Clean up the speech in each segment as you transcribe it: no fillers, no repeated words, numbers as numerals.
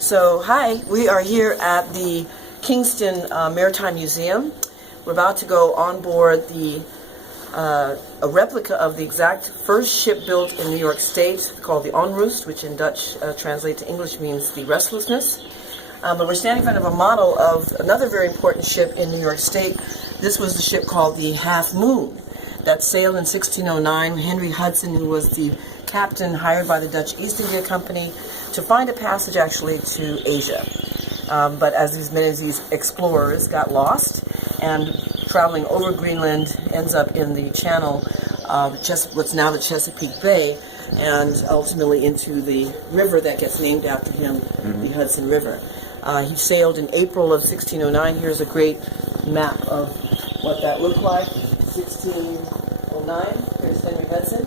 So, hi, we are here at the Kingston Maritime Museum. We're about to go on board a replica of the exact first ship built in New York State called the Onrust, which in Dutch translated to English means the restlessness. But we're standing in front of a model of another very important ship in New York State. This was the ship called the Half Moon that sailed in 1609. Henry Hudson, who was the captain hired by the Dutch East India Company to find a passage actually to Asia. But as many of these explorers got lost and traveling over Greenland ends up in the channel, what's now the Chesapeake Bay, and ultimately into the river that gets named after him, the Hudson River. He sailed in April of 1609. Here's a great map of what that looked like. 1609, here's Henry Hudson.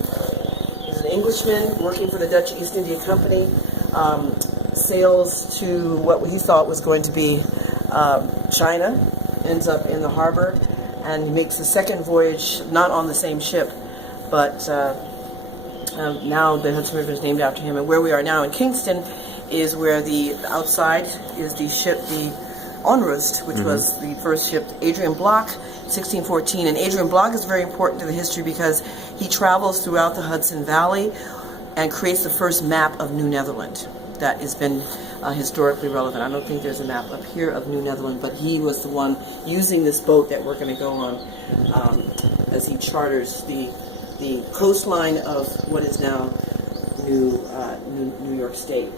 He's an Englishman working for the Dutch East India Company. Sails to what he thought was going to be China, ends up in the harbor, and he makes the second voyage, not on the same ship, but now the Hudson River is named after him. And where we are now in Kingston is where the outside is the ship, the Onrust, which was the first ship, Adrian Block, 1614. And Adrian Block is very important to the history because he travels throughout the Hudson Valley and creates the first map of New Netherland that has been historically relevant. I don't think there's a map up here of New Netherland, but he was the one using this boat that we're going to go on as he charters the coastline of what is now New York State.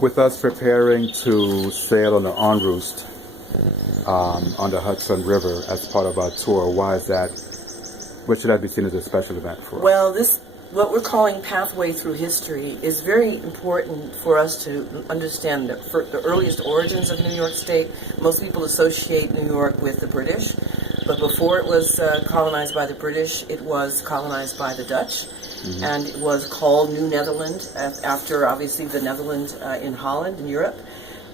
With us preparing to sail on the Onrust on the Hudson River as part of our tour, why is that? What should that be seen as a special event for us? Well, what we're calling Pathway Through History is very important for us to understand the earliest origins of New York State. Most people associate New York with the British, but before it was colonized by the British, it was colonized by the Dutch. And it was called New Netherland after, obviously, the Netherlands in Holland, in Europe.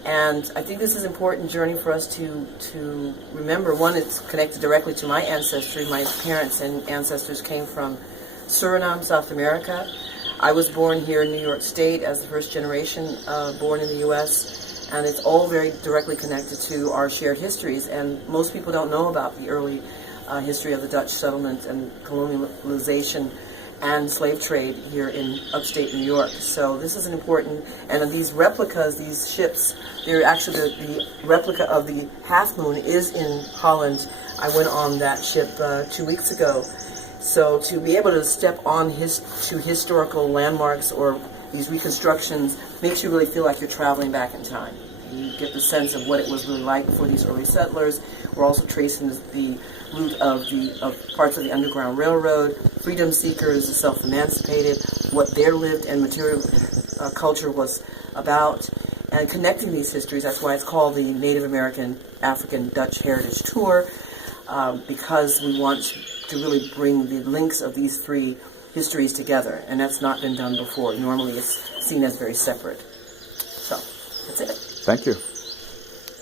And I think this is an important journey for us to remember. One, it's connected directly to my ancestry. My parents and ancestors came from Suriname, South America. I was born here in New York State as the first generation born in the U.S., and it's all very directly connected to our shared histories. And most people don't know about the early history of the Dutch settlement and colonialization and slave trade here in upstate New York. So this is an important, and these replicas, these ships, they're actually the replica of the Half Moon is in Holland. I went on that ship 2 weeks ago. So to be able to step on to historical landmarks or these reconstructions makes you really feel like you're traveling back in time. You get the sense of what it was really like for these early settlers. We're also tracing the route of parts of the Underground Railroad, freedom seekers, the self-emancipated, what their lived and material culture was about, and connecting these histories. That's why it's called the Native American African Dutch Heritage Tour, because we want to really bring the links of these three histories together, and that's not been done before. Normally it's seen as very separate. So, that's it. Thank you.